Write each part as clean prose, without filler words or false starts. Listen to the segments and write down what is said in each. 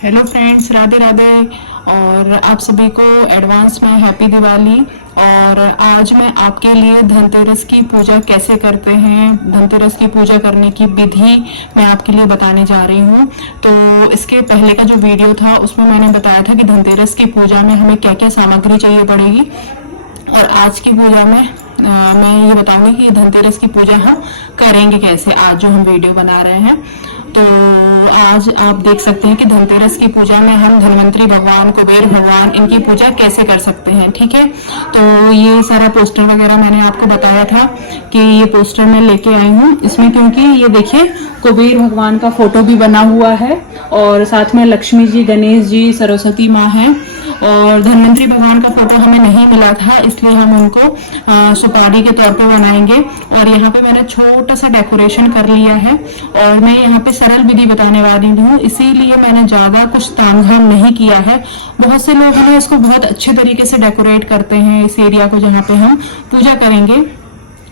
Hello friends, Radhe Radhe. और आप सभी को एडवांस में हैप्पी दिवाली। और आज मैं आपके लिए धनतेरस की पूजा कैसे करते हैं, धनतेरस की पूजा करने की विधि मैं आपके लिए बताने जा रही हूँ। तो इसके पहले का जो वीडियो था उसमें मैंने बताया था कि धनतेरस की पूजा में हमें क्या क्या सामग्री चाहिए पड़ेगी। और आज की पूजा में मैं ये बताऊंगी कि धनतेरस की पूजा हम करेंगे कैसे, आज जो हम वीडियो बना रहे हैं। तो आज आप देख सकते हैं कि धनतेरस की पूजा में हम धन्वंतरी भगवान, कुबेर भगवान, इनकी पूजा कैसे कर सकते हैं। ठीक है, तो ये सारा पोस्टर वगैरह मैंने आपको बताया था कि ये पोस्टर मैं लेके आई हूँ इसमें, क्योंकि ये देखिए कुबेर भगवान का फोटो भी बना हुआ है और साथ में लक्ष्मी जी, गणेश जी, सरस्वती माँ हैं। और धन्वंतरी भगवान का फोटो हमें नहीं मिला था, इसलिए हम उनको सुपारी के तौर पे बनाएंगे। और यहाँ पे मैंने छोटा सा डेकोरेशन कर लिया है और मैं यहाँ पे सरल विधि बताने वाली हूँ, इसीलिए मैंने ज्यादा कुछ तामझाम नहीं किया है। बहुत से लोग हैं इसको बहुत अच्छे तरीके से डेकोरेट करते हैं, इस एरिया को जहाँ पे हम पूजा करेंगे,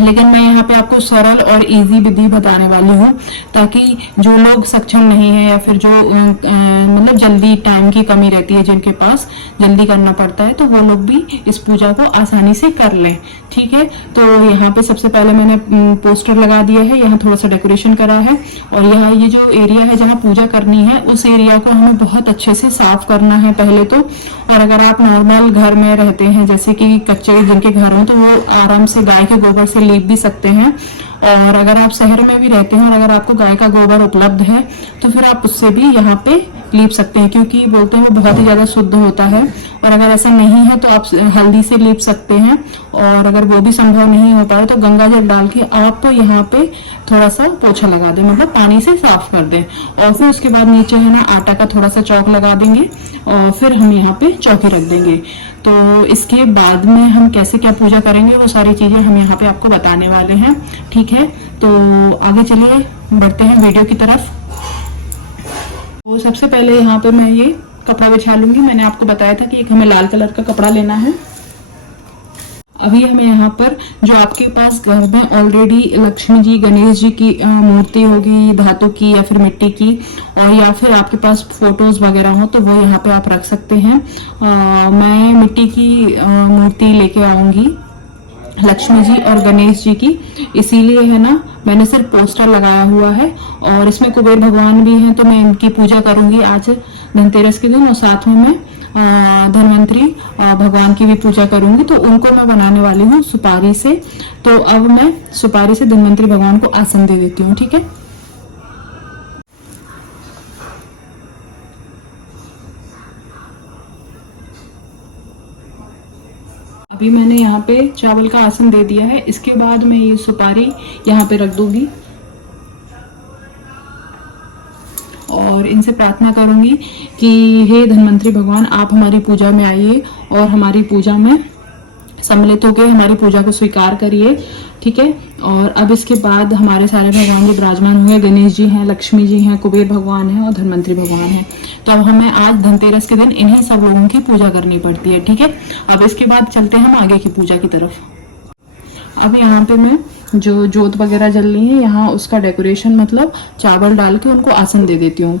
लेकिन मैं यहाँ पे आपको सरल और इजी विधि बताने वाली हूँ, ताकि जो लोग सक्षम नहीं है या फिर जो मतलब जल्दी टाइम की कमी रहती है, जिनके पास जल्दी करना पड़ता है, तो वो लोग भी इस पूजा को आसानी से कर लें। ठीक है, तो यहाँ पे सबसे पहले मैंने पोस्टर लगा दिया है, यहाँ थोड़ा सा डेकोरेशन करा है। और यहाँ ये जो एरिया है जहाँ पूजा करनी है, उस एरिया को हमें बहुत अच्छे से साफ करना है पहले तो। और अगर आप नॉर्मल घर में रहते हैं, जैसे कि कच्चे जिनके घर हो, तो वो आराम से गाय के गोबर से लीप भी सकते हैं। और अगर आप शहर में भी रहते हैं और अगर आपको गाय का गोबर उपलब्ध है, तो फिर आप उससे भी यहाँ पे लीप सकते हैं, क्योंकि बोलते हैं वो बहुत ही ज्यादा शुद्ध होता है। और अगर ऐसा नहीं है तो आप हल्दी से लीप सकते हैं। और अगर वो भी संभव नहीं हो पाए तो गंगा जल डाल के आप यहाँ पे थोड़ा सा पोछा लगा दें, मतलब पानी से साफ कर दें। और फिर उसके बाद नीचे है ना आटा का थोड़ा सा चौक लगा देंगे और फिर हम यहाँ पे चौकी रख देंगे। तो इसके बाद में हम कैसे क्या पूजा करेंगे वो सारी चीजें हम यहाँ पे आपको बताने वाले हैं। ठीक है, तो आगे चलिए बढ़ते हैं वीडियो की तरफ। तो सबसे पहले यहाँ पे मैं ये कपड़ा बिछा लूंगी। मैंने आपको बताया था कि एक हमें लाल कलर का कपड़ा लेना है। अभी हमें यहाँ पर जो आपके पास घर में ऑलरेडी लक्ष्मी जी, गणेश जी की मूर्ति होगी, धातु की या फिर मिट्टी की, और या फिर आपके पास फोटोज वगैरह हो, तो वो यहाँ पे आप रख सकते हैं। मैं मिट्टी की मूर्ति लेके आऊंगी लक्ष्मी जी और गणेश जी की, इसीलिए है ना मैंने सिर्फ पोस्टर लगाया हुआ है। और इसमें कुबेर भगवान भी हैं, तो मैं इनकी पूजा करूंगी आज धनतेरस के दिन। और साथ में मैं धन्वंतरी भगवान की भी पूजा करूंगी, तो उनको मैं बनाने वाली हूँ सुपारी से। तो अब मैं सुपारी से धन्वंतरी भगवान को आसन दे देती हूँ। ठीक है, अभी मैंने यहाँ पे चावल का आसन दे दिया है। इसके बाद मैं ये सुपारी यहाँ पे रख दूंगी और इनसे प्रार्थना करूंगी कि हे धन्वंतरी भगवान, आप हमारी पूजा में आइए और हमारी पूजा में सम्मिलित होकर हमारी पूजा को स्वीकार करिए। ठीक है, और अब इसके बाद हमारे सारे भगवान जी विराजमान हुए, गणेश जी हैं, लक्ष्मी जी हैं, कुबेर भगवान हैं और धन्वंतरी भगवान हैं। तो अब हमें आज धनतेरस के दिन इन्हीं सब लोगों की पूजा करनी पड़ती है। ठीक है, अब इसके बाद चलते हैं हम आगे की पूजा की तरफ। अब यहाँ पे मैं जो जोत वगैरह जल रही है, यहाँ उसका डेकोरेशन मतलब चावल डाल के उनको आसन दे देती हूँ।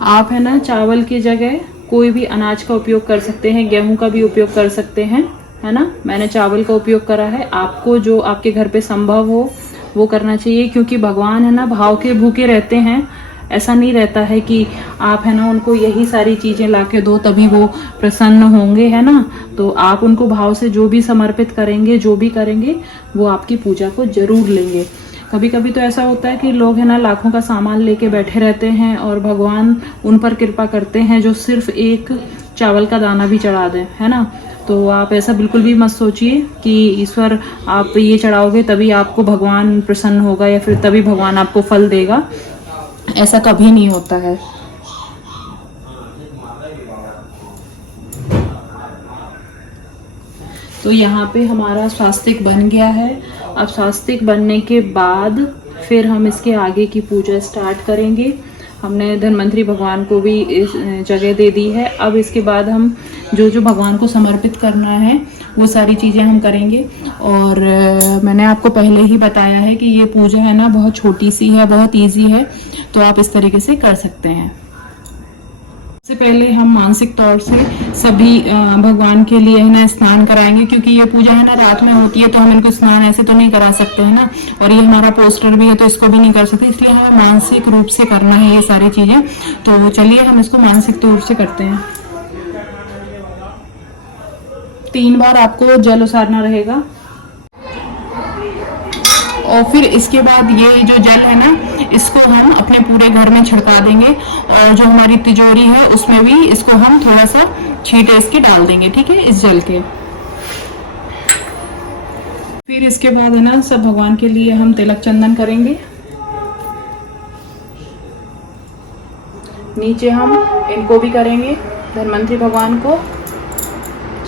आप है ना चावल की जगह कोई भी अनाज का उपयोग कर सकते हैं, गेहूं का भी उपयोग कर सकते हैं, है ना। मैंने चावल का उपयोग करा है। आपको जो आपके घर पे संभव हो वो करना चाहिए, क्योंकि भगवान है ना भाव के भूखे रहते हैं। ऐसा नहीं रहता है कि आप है ना उनको यही सारी चीजें लाके दो तभी वो प्रसन्न होंगे, है ना। तो आप उनको भाव से जो भी समर्पित करेंगे, जो भी करेंगे, वो आपकी पूजा को जरूर लेंगे। कभी कभी तो ऐसा होता है कि लोग है ना लाखों का सामान लेके बैठे रहते हैं और भगवान उन पर कृपा करते हैं जो सिर्फ एक चावल का दाना भी चढ़ा दें, है ना। तो आप ऐसा बिल्कुल भी मत सोचिए कि ईश्वर आप ये चढ़ाओगे तभी आपको भगवान प्रसन्न होगा या फिर तभी भगवान आपको फल देगा। ऐसा कभी नहीं होता है। तो यहाँ पे हमारा स्वास्तिक बन गया है। अब स्वास्तिक बनने के बाद फिर हम इसके आगे की पूजा स्टार्ट करेंगे। हमने धन्वंतरी भगवान को भी इस जगह दे दी है। अब इसके बाद हम जो जो भगवान को समर्पित करना है वो सारी चीज़ें हम करेंगे। और मैंने आपको पहले ही बताया है कि ये पूजा है ना बहुत छोटी सी है, बहुत इजी है, तो आप इस तरीके से कर सकते हैं। सबसे पहले हम मानसिक तौर से सभी भगवान के लिए है ना स्नान कराएंगे, क्योंकि ये पूजा है ना रात में होती है, तो हम इनको स्नान ऐसे तो नहीं करा सकते हैं ना, और ये हमारा पोस्टर भी है तो इसको भी नहीं कर सकते, इसलिए हमें मानसिक रूप से करना है ये सारी चीजें। तो चलिए हम इसको मानसिक रूप से करते हैं। 3 बार आपको जल उसारना रहेगा, और फिर इसके बाद ये जो जल है ना इसको हम अपने पूरे घर में छिड़का देंगे, और जो हमारी तिजोरी है उसमें भी इसको हम थोड़ा सा छींटे इसके डाल देंगे, ठीक है, इस जल के। फिर इसके बाद है ना सब भगवान के लिए हम तिलक चंदन करेंगे। नीचे हम इनको भी करेंगे, धन्वंतरी भगवान को,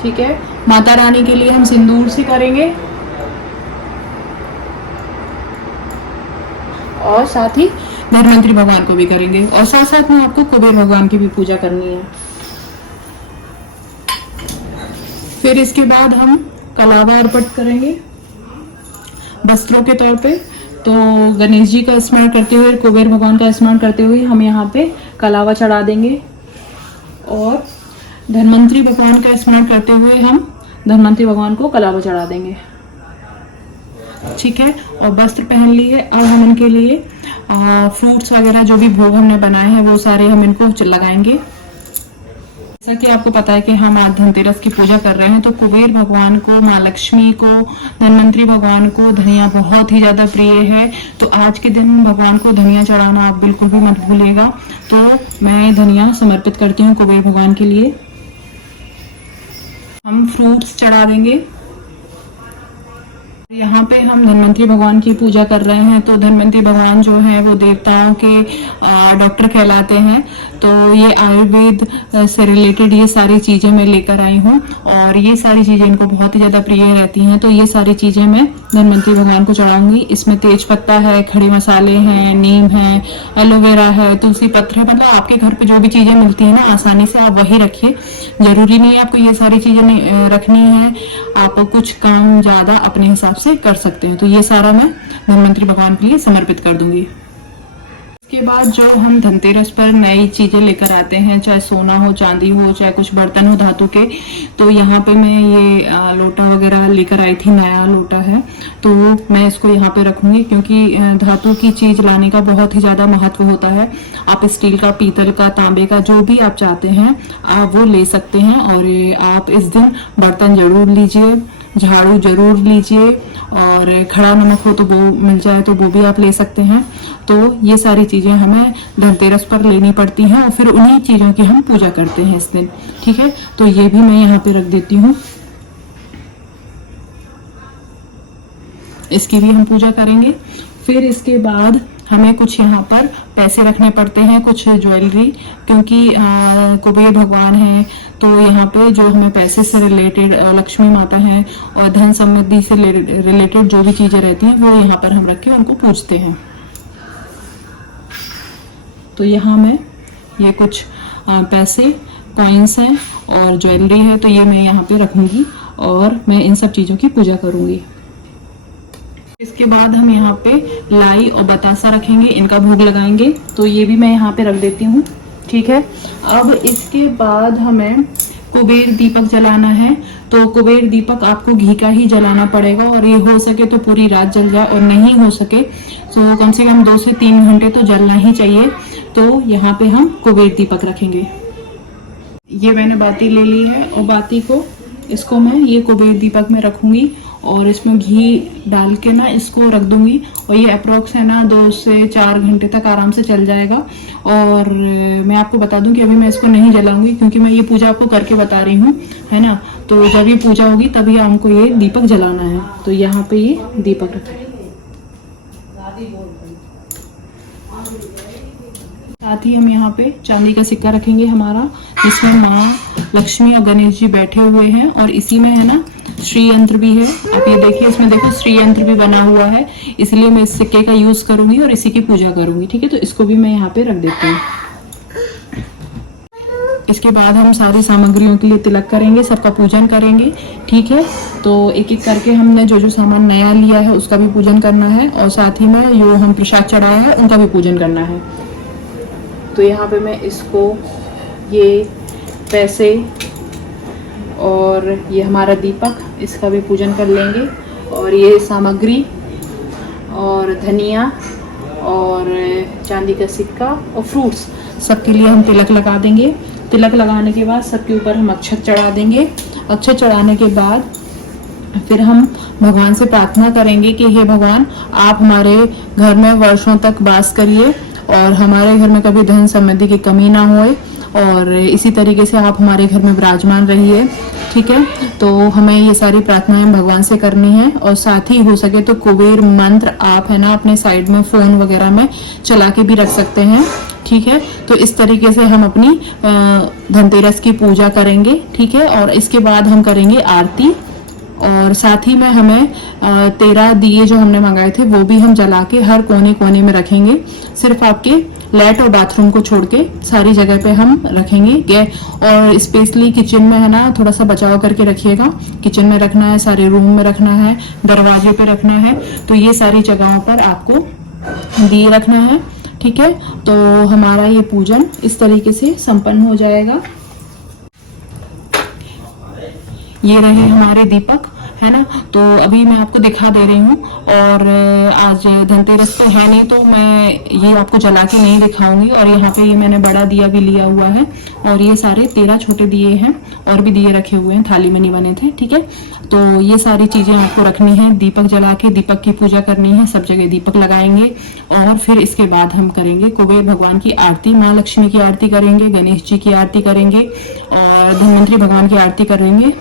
ठीक है। माता रानी के लिए हम सिंदूर से करेंगे, और साथ ही धन्वंतरी भगवान को भी करेंगे, और साथ साथ में आपको कुबेर भगवान की भी पूजा करनी है। फिर इसके बाद हम कलावा अर्पित करेंगे वस्त्रों के तौर पे। तो गणेश जी का स्मरण करते हुए, कुबेर भगवान का स्मरण करते हुए हम यहाँ पे कलावा चढ़ा देंगे, और धन्वंतरी भगवान का स्मरण करते हुए हम धन्वंतरी भगवान को कलावा चढ़ा देंगे, ठीक है। और वस्त्र पहन लिए। अब हम इनके लिए फ्रूट्स वगैरह जो भी भोग हमने बनाए हैं वो सारे हम इनको लगाएंगे। जैसा कि आपको पता है कि हम आज धनतेरस की पूजा कर रहे हैं, तो कुबेर भगवान को, माँ लक्ष्मी को, धन्वंतरी भगवान को धनिया बहुत ही ज्यादा प्रिय है, तो आज के दिन भगवान को धनिया चढ़ाना आप बिल्कुल भी मत भूलिएगा। तो मैं धनिया समर्पित करती हूँ कुबेर भगवान के लिए। हम फ्रूट्स चढ़ा देंगे। यहाँ पे हम धन्वंतरी भगवान की पूजा कर रहे हैं, तो धन्वंतरी भगवान जो है वो देवताओं के डॉक्टर कहलाते हैं, तो ये आयुर्वेद से रिलेटेड ये सारी चीजें मैं लेकर आई हूँ, और ये सारी चीजें इनको बहुत ही ज्यादा प्रिय रहती हैं, तो ये सारी चीजें मैं धन्वंतरी भगवान को चढ़ाऊंगी। इसमें तेज पत्ता है, खड़े मसाले हैं, नीम है, एलोवेरा है, तुलसी पत्र है, मतलब आपके घर पे जो भी चीजें मिलती है ना आसानी से आप वही रखिए। जरूरी नहीं है आपको ये सारी चीजें रखनी है, आप कुछ काम ज्यादा अपने हिसाब से कर सकते हैं। तो ये सारा मैं धन्वंतरी भगवान के लिए समर्पित कर दूंगी। इसके बाद जो हम धनतेरस पर नई चीजें लेकर आते हैं, चाहे सोना हो, चांदी हो, चाहे कुछ बर्तन हो धातु के, तो यहाँ पे मैं ये लोटा वगैरह लेकर आई थी, नया लोटा है, तो मैं इसको यहाँ पे रखूंगी, क्योंकि धातु की चीज लाने का बहुत ही ज्यादा महत्व होता है। आप स्टील का, पीतल का, तांबे का, जो भी आप चाहते हैं आप वो ले सकते हैं। और आप इस दिन बर्तन जरूर लीजिए, झाड़ू जरूर लीजिए, और खड़ा नमक हो तो वो मिल जाए तो वो भी आप ले सकते हैं। तो ये सारी चीजें हमें धनतेरस पर लेनी पड़ती हैं, और फिर उन्हीं चीजों की हम पूजा करते हैं इस दिन, ठीक है। तो ये भी मैं यहाँ पे रख देती हूँ, इसकी भी हम पूजा करेंगे। फिर इसके बाद हमें कुछ यहाँ पर पैसे रखने पड़ते हैं, कुछ ज्वेलरी, क्योंकि कुबेर भगवान है, तो यहाँ पे जो हमें पैसे से रिलेटेड, लक्ष्मी माता है और धन समृद्धि से रिलेटेड जो भी चीजें रहती हैं वो यहाँ पर हम रख के उनको पूजते हैं। तो यहाँ मैं ये कुछ पैसे, कॉइन्स हैं और ज्वेलरी है, तो ये मैं यहाँ पे रखूंगी, और मैं इन सब चीजों की पूजा करूंगी। इसके बाद हम यहाँ पे लाई और बतासा रखेंगे, इनका भोग लगाएंगे, तो ये भी मैं यहाँ पे रख देती हूँ, ठीक है। अब इसके बाद हमें कुबेर दीपक जलाना है, तो कुबेर दीपक आपको घी का ही जलाना पड़ेगा, और ये हो सके तो पूरी रात जल जाए, और नहीं हो सके तो कम से कम 2 से 3 घंटे तो जलना ही चाहिए। तो यहाँ पे हम कुबेर दीपक रखेंगे। ये मैंने बाती ले ली है, और बाती को, इसको मैं ये कुबेर दीपक में रखूंगी, और इसमें घी डाल के ना इसको रख दूंगी, और ये अप्रोक्स है ना 2 से 4 घंटे तक आराम से चल जाएगा। और मैं आपको बता दूं कि अभी मैं इसको नहीं जलाऊंगी, क्योंकि मैं ये पूजा आपको करके बता रही हूँ, है ना। तो जब ये पूजा होगी तभी हमको ये दीपक जलाना है। तो यहाँ पे ये दीपक रखा है। साथ ही हम यहाँ पे चांदी का सिक्का रखेंगे हमारा, जिसमें माँ लक्ष्मी और गणेश जी बैठे हुए हैं, और इसी में है ना श्री यंत्र भी है। आप ये देखिए, इसमें देखो श्री यंत्र भी बना हुआ है, इसलिए मैं इस सिक्के का यूज करूंगी और इसी की पूजा करूंगी, ठीक है। तो इसको भी मैं यहाँ पे रख देती हूँ। इसके बाद हम सारी सामग्रियों के लिए तिलक करेंगे, सबका पूजन करेंगे। ठीक है, तो एक एक करके हमने जो जो सामान नया लिया है उसका भी पूजन करना है, और साथ ही में जो हम प्रसाद चढ़ाया है उनका भी पूजन करना है। तो यहाँ पे मैं इसको, ये पैसे और ये हमारा दीपक, इसका भी पूजन कर लेंगे। और ये सामग्री और धनिया और चांदी का सिक्का और फ्रूट्स, सबके लिए हम तिलक लगा देंगे। तिलक लगाने के बाद सबके ऊपर हम अक्षत चढ़ा देंगे। अक्षत चढ़ाने के बाद फिर हम भगवान से प्रार्थना करेंगे कि हे भगवान, आप हमारे घर में वर्षों तक वास करिए और हमारे घर में कभी धन समृद्धि की कमी ना होए, और इसी तरीके से आप हमारे घर में विराजमान रहिए। ठीक है, तो हमें ये सारी प्रार्थनाएं भगवान से करनी है। और साथ ही हो सके तो कुबेर मंत्र आप है ना अपने साइड में फोन वगैरह में चला के भी रख सकते हैं। ठीक है, तो इस तरीके से हम अपनी धनतेरस की पूजा करेंगे। ठीक है, और इसके बाद हम करेंगे आरती, और साथ ही में हमें 13 दिए जो हमने मंगाए थे वो भी हम जला के हर कोने कोने में रखेंगे। सिर्फ आपके लेट और बाथरूम को छोड़ के सारी जगह पे हम रखेंगे। और स्पेशली किचन में है ना थोड़ा सा बचाव करके रखिएगा। किचन में रखना है, सारे रूम में रखना है, दरवाजे पे रखना है, तो ये सारी जगहों पर आपको दिए रखना है। ठीक है, तो हमारा ये पूजन इस तरीके से संपन्न हो जाएगा। ये रहे हमारे दीपक, है ना। तो अभी मैं आपको दिखा दे रही हूँ, और आज धनतेरस तो है नहीं तो मैं ये आपको जला के नहीं दिखाऊंगी। और यहाँ पे ये मैंने बड़ा दिया भी लिया हुआ है, और ये सारे 13 छोटे दिए हैं, और भी दिए रखे हुए हैं, थाली में नहीं बने थे। ठीक है, तो ये सारी चीजें आपको रखनी है। दीपक जला के दीपक की पूजा करनी है, सब जगह दीपक लगाएंगे। और फिर इसके बाद हम करेंगे कुबेर भगवान की आरती, माँ लक्ष्मी की आरती करेंगे, गणेश जी की आरती करेंगे, और धनवंतरी भगवान की आरती करेंगे।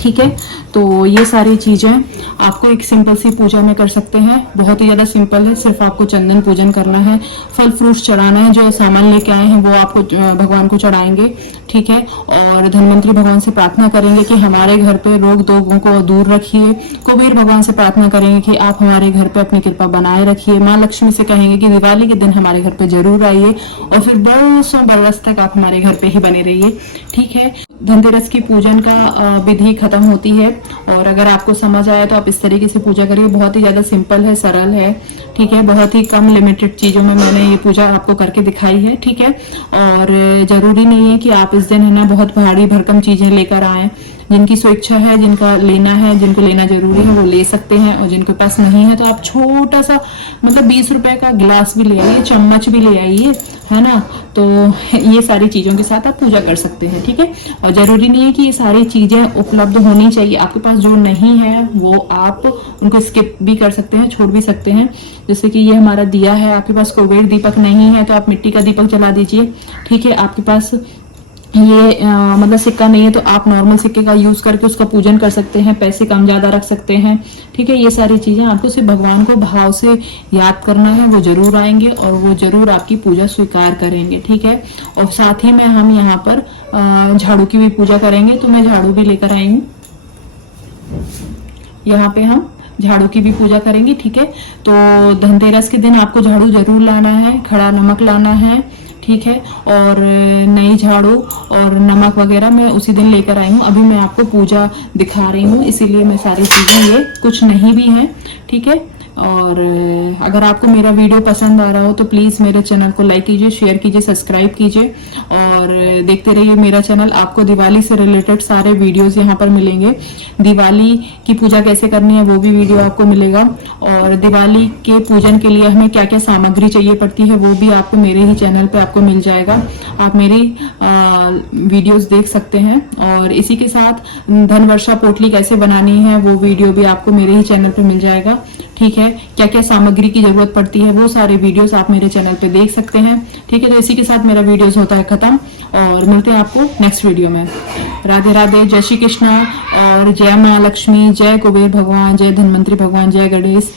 ठीक है, तो ये सारी चीजें आपको एक सिंपल सी पूजा में कर सकते हैं। बहुत ही ज्यादा सिंपल है, सिर्फ आपको चंदन पूजन करना है, फल फ्रूट्स चढ़ाना है, जो सामान लेके आए हैं वो आपको भगवान को चढ़ाएंगे। ठीक है, और धनवंतरी भगवान से प्रार्थना करेंगे कि हमारे घर पे रोग दोगों को दूर रखिए। कुबेर भगवान से प्रार्थना करेंगे कि आप हमारे घर पे अपनी कृपा बनाए रखिए। माँ लक्ष्मी से कहेंगे कि दिवाली के दिन हमारे घर पे जरूर आइए, और फिर बरसों बरस तक आप हमारे घर पे ही बने रहिए। ठीक है, धनतेरस की पूजन का विधि खत्म होती है, और अगर आपको समझ आया तो आप इस तरीके से पूजा करिए। बहुत ही ज्यादा सिंपल है, सरल है। ठीक है, बहुत ही कम लिमिटेड चीजों में मैंने ये पूजा आपको करके दिखाई है। ठीक है, और जरूरी नहीं है कि आप इस दिन है ना बहुत भारी भरकम चीजें लेकर आए। जिनकी स्वेच्छा है, जिनका लेना है, जिनको लेना जरूरी है वो ले सकते हैं, और जिनके पास नहीं है तो आप छोटा सा मतलब 20 रुपए का गिलास भी ले आइए, चम्मच भी ले आइए, है ना। तो ये सारी चीजों के साथ आप पूजा कर सकते हैं। ठीक है, और जरूरी नहीं है कि ये सारी चीजें उपलब्ध होनी चाहिए। आपके पास जो नहीं है वो आप उनको स्किप भी कर सकते हैं, छोड़ भी सकते हैं। जैसे कि ये हमारा दिया है, आपके पास कुबेर दीपक नहीं है तो आप मिट्टी का दीपक जला दीजिए। ठीक है, आपके पास ये मतलब सिक्का नहीं है तो आप नॉर्मल सिक्के का यूज करके उसका पूजन कर सकते हैं, पैसे कम ज्यादा रख सकते हैं। ठीक है, ये सारी चीजें आपको सिर्फ भगवान को भाव से याद करना है, वो जरूर आएंगे और वो जरूर आपकी पूजा स्वीकार करेंगे। ठीक है, और साथ ही में हम यहाँ पर झाड़ू की भी पूजा करेंगे, तो मैं झाड़ू भी लेकर आई हूँ। यहाँ पे हम झाड़ू की भी पूजा करेंगे। ठीक है, तो धनतेरस के दिन आपको झाड़ू जरूर लाना है, खड़ा नमक लाना है। ठीक है, और नई झाड़ू और नमक वगैरह मैं उसी दिन लेकर आई हूँ। अभी मैं आपको पूजा दिखा रही हूँ, इसीलिए मैं सारी चीजें, ये कुछ नहीं भी है। ठीक है, और अगर आपको मेरा वीडियो पसंद आ रहा हो तो प्लीज मेरे चैनल को लाइक कीजिए, शेयर कीजिए, सब्सक्राइब कीजिए, और देखते रहिए मेरा चैनल। आपको दिवाली से रिलेटेड सारे वीडियोस यहाँ पर मिलेंगे। दिवाली की पूजा कैसे करनी है वो भी वीडियो आपको मिलेगा, और दिवाली के पूजन के लिए हमें क्या क्या सामग्री चाहिए पड़ती है वो भी आपको मेरे ही चैनल पे आपको मिल जाएगा। आप मेरी वीडियोस देख सकते हैं, और इसी के साथ धनवर्षा पोटली कैसे बनानी है वो वीडियो भी आपको मेरे ही चैनल पे मिल जाएगा। ठीक है, क्या क्या सामग्री की जरूरत पड़ती है वो सारे वीडियोस आप मेरे चैनल पे देख सकते हैं। ठीक है, तो इसी के साथ मेरा वीडियोस होता है खत्म, और मिलते हैं आपको नेक्स्ट वीडियो में। राधे राधे, जय श्री कृष्णा, और जय माँ लक्ष्मी, जय कुबेर भगवान, जय धनवंतरी भगवान, जय गणेश।